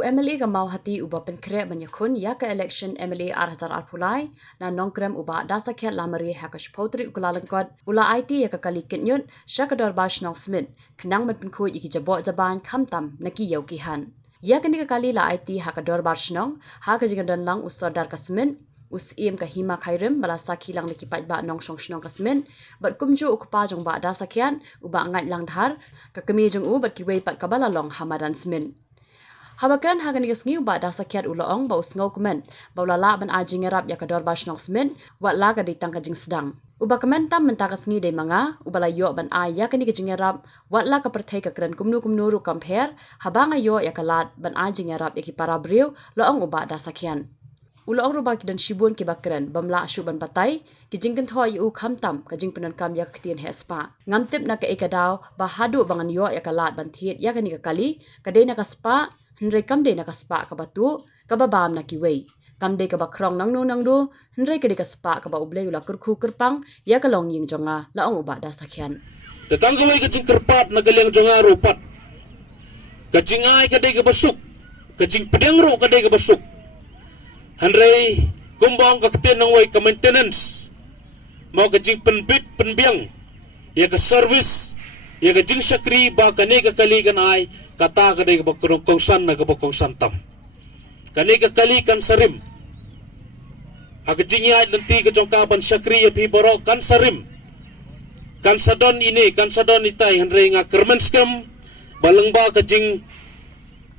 MLA ka mau hati uba penkre banyakun ya ka election MLA arhajar arpulai na nongkrem uba dasakhet lamari hakash potri ukalalangkot ula IT ya ka kalikin yun syakador bashnong smith kenang met penku iki jabo jaban khamtam naki yaukihan ya kani ka kali la IT hakador bashnong ha ka jingan lang usodar kasmin us im ka hima khairim bala sakhi lang likipat ba nong shong shnong kasmin bat kumju ukpa jong ba dasakhian uba ngai lang dhar ka kemi jong u bat kiwei pat kabala long hamadan smin Habakran hagan ngi ba dasakhiat uloong ba usngau komen ba ulala ban ajing erap ya kador bashnong smin wat la ka ditang kajing sedang uba komen tam mentakas ngi de manga ubala yo ban a ya kani kajing erap wat la ka perthai ka kran kumnu ru compare habanga yo ya kalat ban ajing erap ya ki para briu loong uba dasakhian uloong ru ba kidan shibun ki bakran bamla shu ban patai kijing kan thoi u khamtam kajing penan kam ya ktien hespa ngamtip na ka ekadaw ba hadu bangan yo ya kalat ban thiet ya kani ka kali kade na ka spa Hendrai kamde na kaspa ka batu ka babam na kiwei kamde ka bakrong nangdu hendrai ka de kaspa ka ba ublei ula kurku kerpang ya ka long ying jonga laong uba dasakhian datang kawai ka jing kerpat na galing jonga rupat ka jing ai ka de ka basuk ka jing pedeng ru ka de ka basuk hendrai kumbang ka kten nang wai ka maintenance mau ka jing penbit penbiang ya ka service ya ka jing sakri ba ka ne ka kali kan ai kata kadai ke bakong kongsan na ke bakong santam kani ke kali kan sarim hakijingya nanti ke jongkaban syakri ya pi borok kan sarim kan sadon ini kan sadon itai hendrai nga kermenskam balengba kajing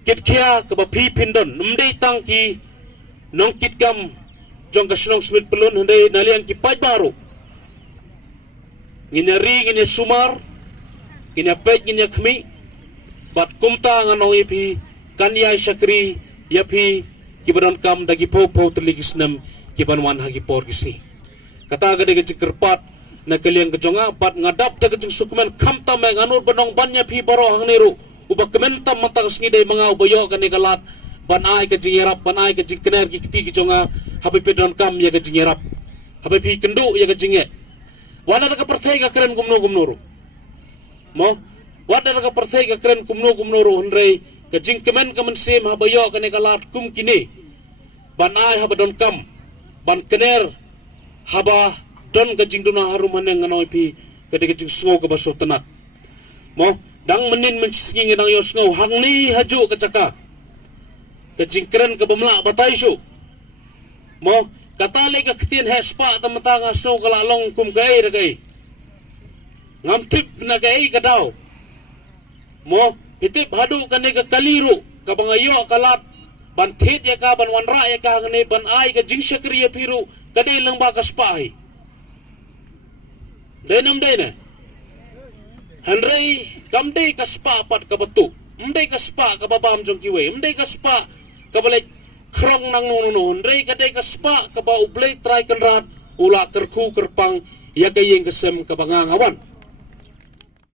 kitkia ke ba pi pindon numdei tang ki nong kitkam jong ka snong smith pelun hendai nalian ki pai baru nginari ngine sumar ngine pej ngine khmi bat kumta nganong ipi kanyai syakri yapi kibaran kam dagi po terligis nam kibanwan hagi por gisi kata gade ge kerpat na kaliang kejonga bat ngadap da kejung sukumen kamta meng anur benong ban yapi baro hang neru uba kementam mata kesngi dai manga ubayo kane kalat ban ai ke jingerap ban ai ke jingkener ki kiti kejonga habi pedon kam ya ke jingerap habi pi kendu ya ke jinget wana da ka perthai ka keren gumno mo Wada ka perthai ka kren kumno ro hendrai ka jingkemen ka mensem habayo ka ne kalat kum kini banai haba don kam ban kener haba don ka jingduna harum haneng nganoi pi ka de jing sngo ka baso tenat mo dang menin mensingi nang yo sngo hangli haju ka caka ka jingkren ka bamla batai su mo katale ka ktien hespa tamatanga sngo ka lalong kum ka ai ragai ngamtip na ka ai ka daw mo pitip hadu kane ka kaliru ka bangayo kalat ban thit ya ka ban wanra ya ka ngane ban ai ka jing syakri ya piru kade lang ba ka spai denam dene hanrei kamde ka spa pat ka batu mde ka spa ka babam jong kiwe mde ka spa ka bale krong nang no hanrei kade ka spa ka ba ublei try kan rat ula kerku kerpang ya ka yeng kesem ka bangangawan